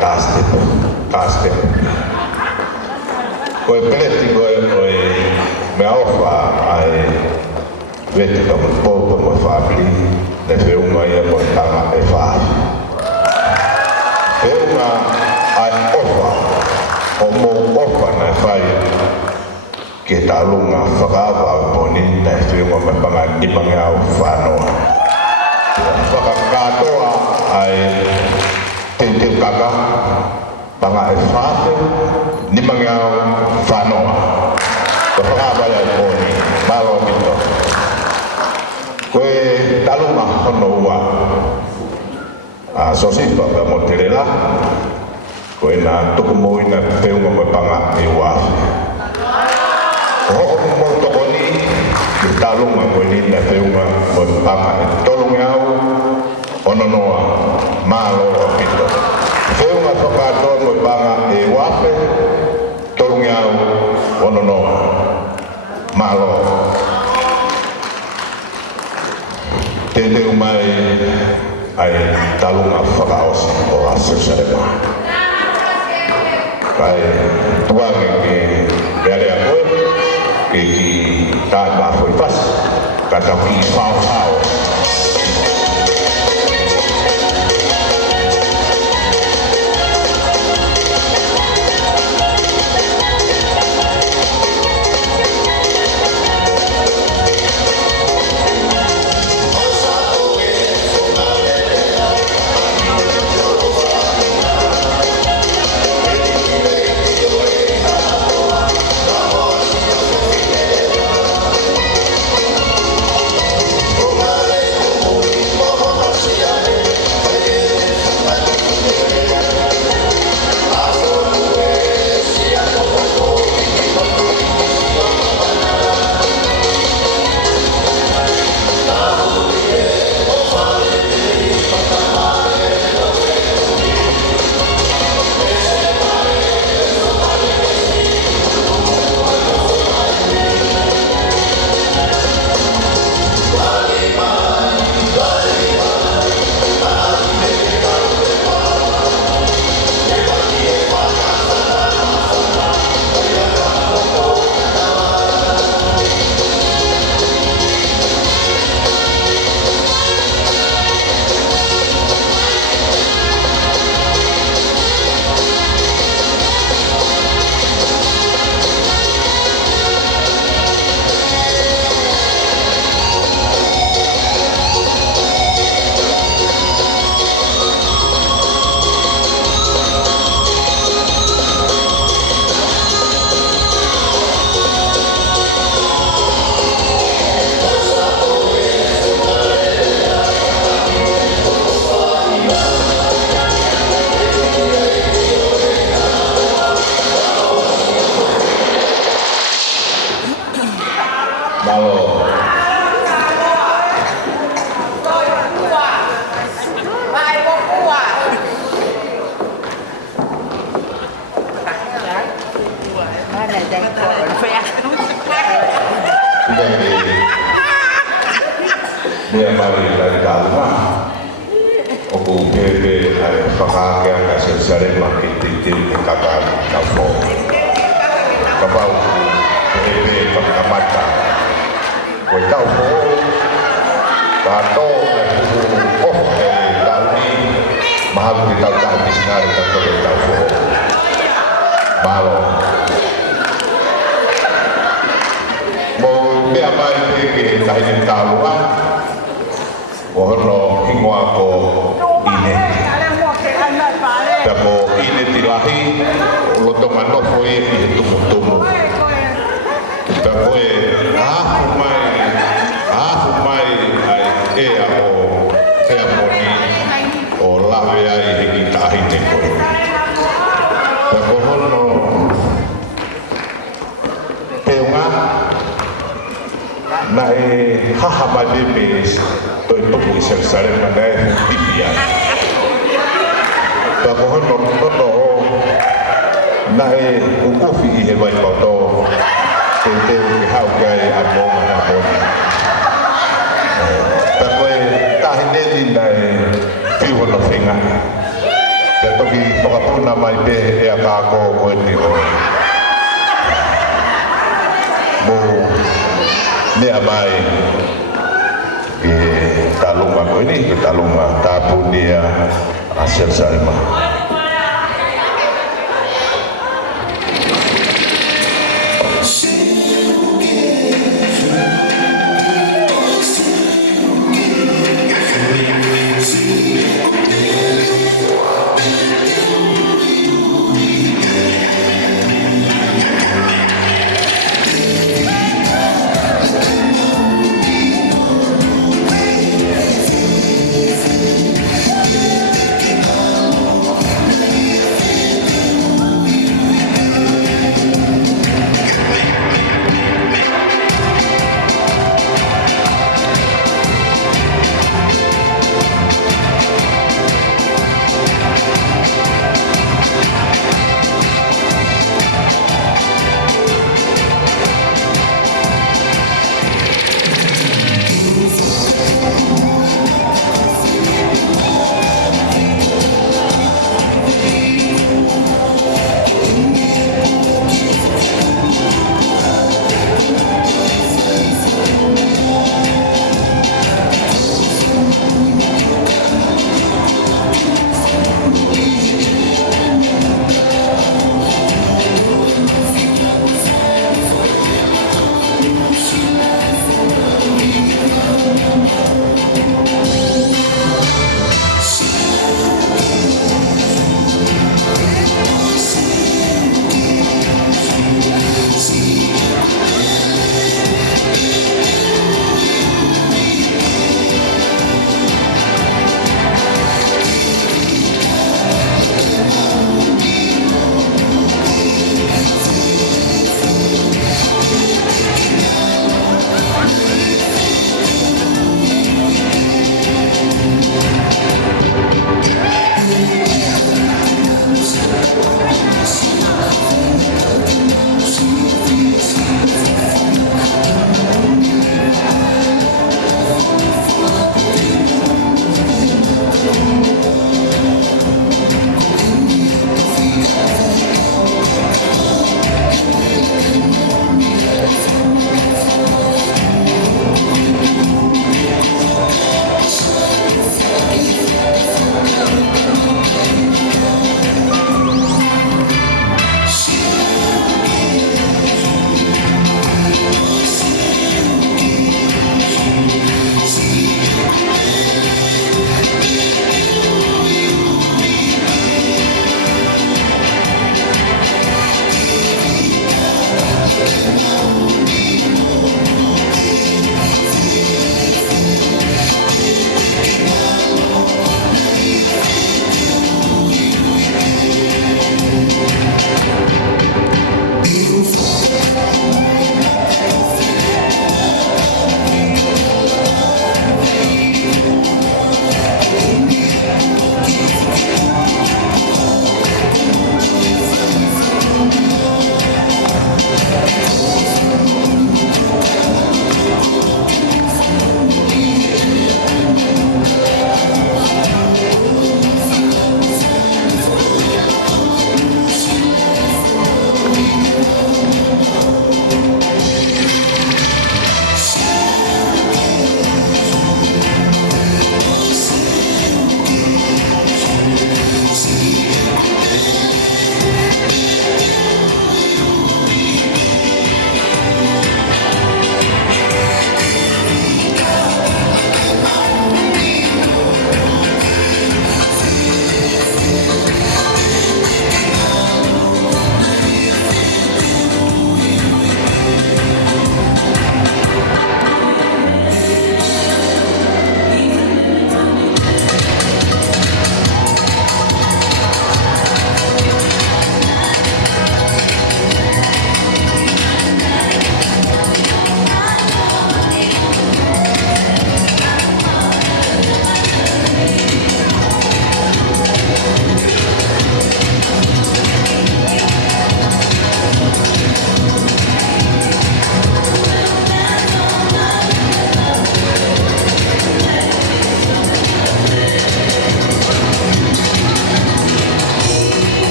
taste. Koe peleti koe mea ofa ai vete ka mo popo mo whaapili ne whiunga ia mo tanga e whaafi. Whiunga ai ofa o mo ofa na whai ke ta lunga whakaawa au poni na whiunga me panga nipange au whanoa. Whakakatoa ai te kaka panga e whaafi nipange au whanoa. Whakaawa au poni malo mito. Koe talunga hono ua a sosipa pa mo terela koe na tuku moi na whiunga mo panga e wafi. Ho mo tokoni ki talunga koe ni na whiunga mo panga e tolunga au ono noa malo o pito. Whiunga whakatoa mo panga e wafi tolunga au ono noa malo. Te leu mai ai talunga whakaosi o Asusarema. Kai tuange ke rearea koe, ke ki tātua foi pas, ka tau ki whao. Dia mari dari kalma oku pepe ai whakaakea ka Asusarema ki titi kakari ka po kapau pepe whakamata koe tau po kato e huku e tauni mahalu ki tau tahu ki sinari kato e tau po malo mo mea mai peke tahine tālua Ohono hingoa ko ine. Tako ine tirahi, lotonga nofo e he tumutumu. Tako e ahu mai ai ea moni o lawe ai he ki tahine koe. Tako hono peunga na e haha madepe toi poku i Asusarema na e hupipia. Tako hono na e ukofi i he mai pauto te teo ki hau kai a monga na moni. Tako e tahineli na e piu hono whenga. toki whakapuna mai pe e a kako koe te hoi. Mō mea mai e talunga koe ni, e talunga tāpunia a Jerusalema.